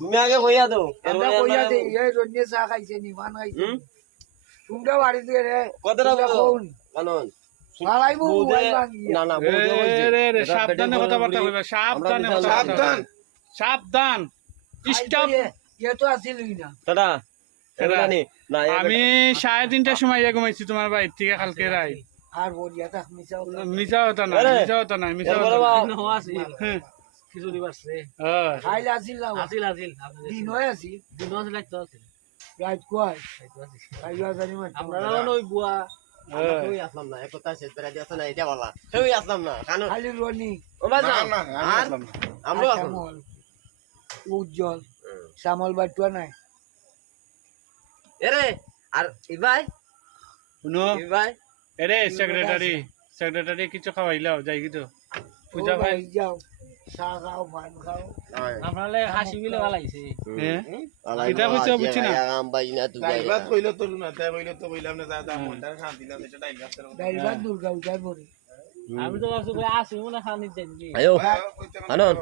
তুমি আগে কইয়া দাও আমরা কইয়া দেই এই রন্যে চা খাইছে নি মান খাইছে তোমরা বাড়ি দিয়ে রে কতটা কোন কানন মালাইবো মোবাইল ভাঙি না না বউকে কইছে রে সাবধানে কথাবার্তা কইবা সাবধানে সাবধান সাবধান স্টপ এ তো আসিলই না দাদা জানি না আমি 3:30টার সময় ঘুমাইছি তোমার বাড়ি থেকে কালকে রাই আর বলিয়া থাক মিছাও মিছা হতো না মিছা হতো না মিছা হতো না খিচুড়ি বাড়ছে হ্যাঁ খাইল আসিল না আসিল আসিল দিন হয় আসি দিন আসিল লাগতো আসিল রাত কয় খাইয়া জানি মান আমরা ওই বুয়া ওই আসলাম না একতা শেষ করে দিছ না এটা বলা ওই আসলাম না কানন খালি রনি ও ভাই না না আমি আর আসলাম না আমরা আসলাম শ্যামল, উজ্জ্বল শ্যামল বাটুয়া নাই এরে আর ইবাই শুনো ইবাই এরে সেক্রেটারি কিছু খাওয়াইলাও যাই কিছু পূজা ভাই যাও চা খাও পান খাও আপনারে হাসি মিলে ভালাইছে হ্যাঁ কিতা কইছো বুঝছি না আম বাজিনা তুই ডাইবাত কইলো তো না তাই কইলো তো কইলাম না যা মনটা শান্তি না সেটা ডাইবাত ডাইবা দুর্গা উঠাই পড়ে আমি তো ভাবছি কই আসি মনে খানি যাইনি আয়ো আনন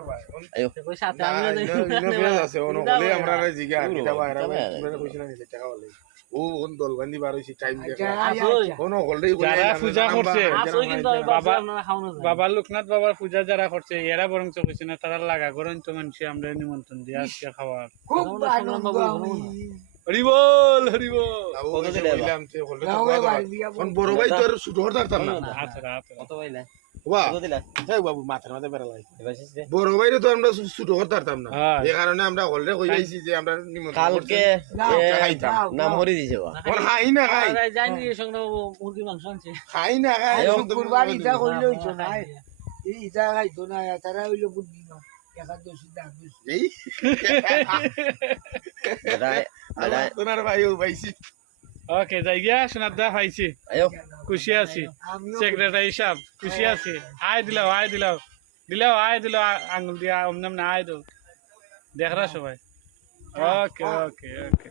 আয়ো কই সাথে আমি আছে ওনো বলে আমরা জিগা কিটা বাইরা কইছ না টাকা বলে ও ওন দল বান্দি বার হইছে টাইম দেখা ওনো হলই যারা পূজা করছে আসো কিন্তু বাবা আপনারা খাওনো যায় বাবা লোকনাথ বাবার পূজা যারা করছে এরা বরং কইছে না তারা লাগা করেন তো মানুষ আমরা নিমন্ত্রণ দিয়ে আজকে খাওয়ার খুব আনন্দ আমি হরিবল হরিবল কইলাম তে হলে গাওয়ে বাড়ি দিয়া কোন বড় ভাই তোর সুটো হরতাম না আচ্ছা আচ্ছা কত পাইলা ওয়া কত দিলা এই বাবু মাথার মাথা বেরা লাই এবাসিস রে বড় ভাইরে তো আমরা সুটো হরতাম না হ্যাঁ। এই কারণে আমরা হলরে কই যাইছি যে আমরা নিমন্ত্রণ কালকে নাম হরি দিছে বা ওর খাই না খাই জানি সঙ্গে মুরগি মাংস আনছে খাই না খাই কুরবান ইটা কইলে হইছো না এই ইটা খাইতো না তারা হইলো বুদ্ধি না একাদশী দাবিস এই রাই রাই তোনার ভাই ও ভাইছি ওকে যাই গিয়া সোনার দা পাইছি আয়ো খুশি আছি আমিও সেক্রেটারি সাহেব খুশি আছি আয় দিলাও আঙ্গুল দিয়া অমনাম না আয় দাও দেখরা সবাই ওকে ওকে ওকে